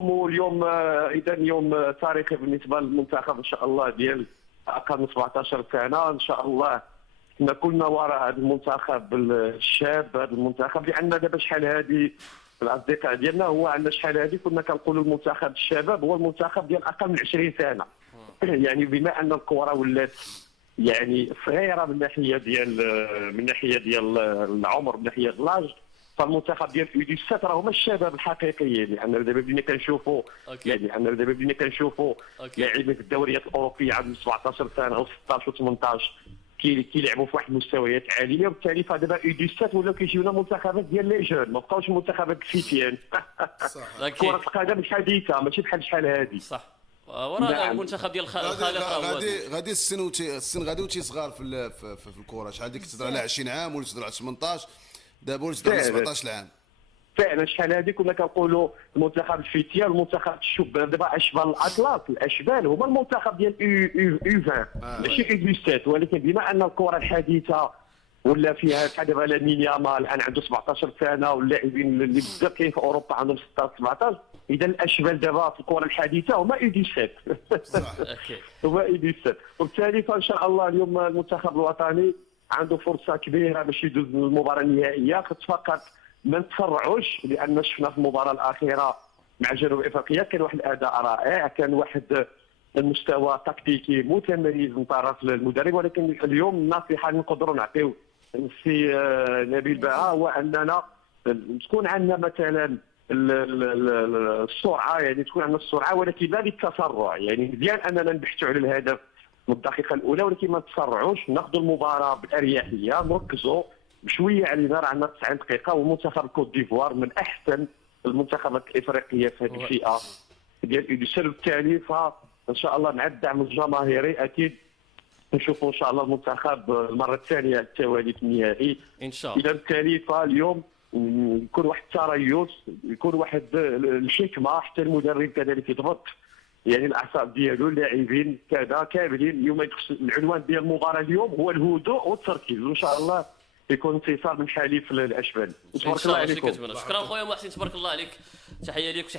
واليوم اذا يوم تاريخي بالنسبه للمنتخب ان شاء الله ديال اقل من 17 سنه. ان شاء الله حنا كلنا وراء هذا المنتخب الشاب، هذا المنتخب، لان دابا شحال هذه الاصدقاء ديالنا هو عندنا شحال هذه كنا كنقولوا المنتخب الشباب هو المنتخب ديال اقل من 20 سنه. يعني بما ان الكره ولات يعني صغيره من ناحيه ديال العمر، من ناحيه لاج، فالمنتخب ديال يو 17 راه هما الشباب الحقيقيين. لان دابا بدينا كنشوفوا لاعبين في الدوريات الاوروبيه عندهم 17 سنه و16 و18 كيلعبوا في واحد المستويات عاليه، وبالتالي فدابا يو 17 ولاو كيجيونا منتخبات ديال لي جون، ما بقاوش منتخبات الفتيان. كره القدم الحديثه ماشي بحال شحال هذه. صح. وراه المنتخب ديال الخالق راه غادي السن غادي تيصغار في الكره. شحال ديك تهضر على 20 عام ولا تهضر على 18، دابا ولا تهضر على 17 عام. فعلا شحال هذه كنا كنقولوا المنتخب الفتيان والمنتخب الشبان. دابا اشبال الاطلس الاشبال هما المنتخب ديال يو 20 ماشي يو 17. ولكن بما ان الكره الحديثه ولا فيها بحال دابا لامين يامال الان عنده 17 سنه، واللاعبين اللي بزاف كاين في اوروبا عندهم 16 17، اذا الاشبال دابا في الكره الحديثه هما يو 17. هما يو 17. وبالتالي فان شاء الله اليوم المنتخب الوطني عنده فرصه كبيره باش يدوز للمباراه النهائيه. خص فقط ما نتسرعوش، لان شفنا في المباراه الاخيره مع جنوب افريقيا كان واحد الاداء رائع، كان واحد المستوى تكتيكي متميز من طرف المدرب. ولكن اليوم النصيحه اللي نقدروا نعطيو السي نبيل بها هو اننا تكون عندنا مثلا السرعه، يعني تكون عندنا السرعه ولكن لا للتسرع. يعني مزيان اننا نبحثوا على الهدف من الدقيقه الاولى، ولكن ما نتسرعوش، ناخذوا المباراه باريحيه، نركزوا بشويه علينا. راه عندنا 90 دقيقه، ومنتخب الكوت ديفوار من احسن المنتخبات الافريقيه في هذه الفئه ديال ايديسيل. بالتالي فان شاء الله مع الدعم الجماهيري اكيد نشوفوا ان شاء الله المنتخب المره الثانيه على التوالي في النهائي ان شاء الله. اذا بالتالي فاليوم يكون واحد التريث، يكون واحد الحكمه، حتى المدرب كذلك يضبط يعني الاعصاب ديالو، اللاعبين كذا كاملين. اليوم العنوان ديال المباراه اليوم هو الهدوء والتركيز، وان شاء الله يكون انتصار من حليف الاشبال. تبارك الله عليكم. شكرا خويا محسن، تبارك الله عليك، تحيه ليك.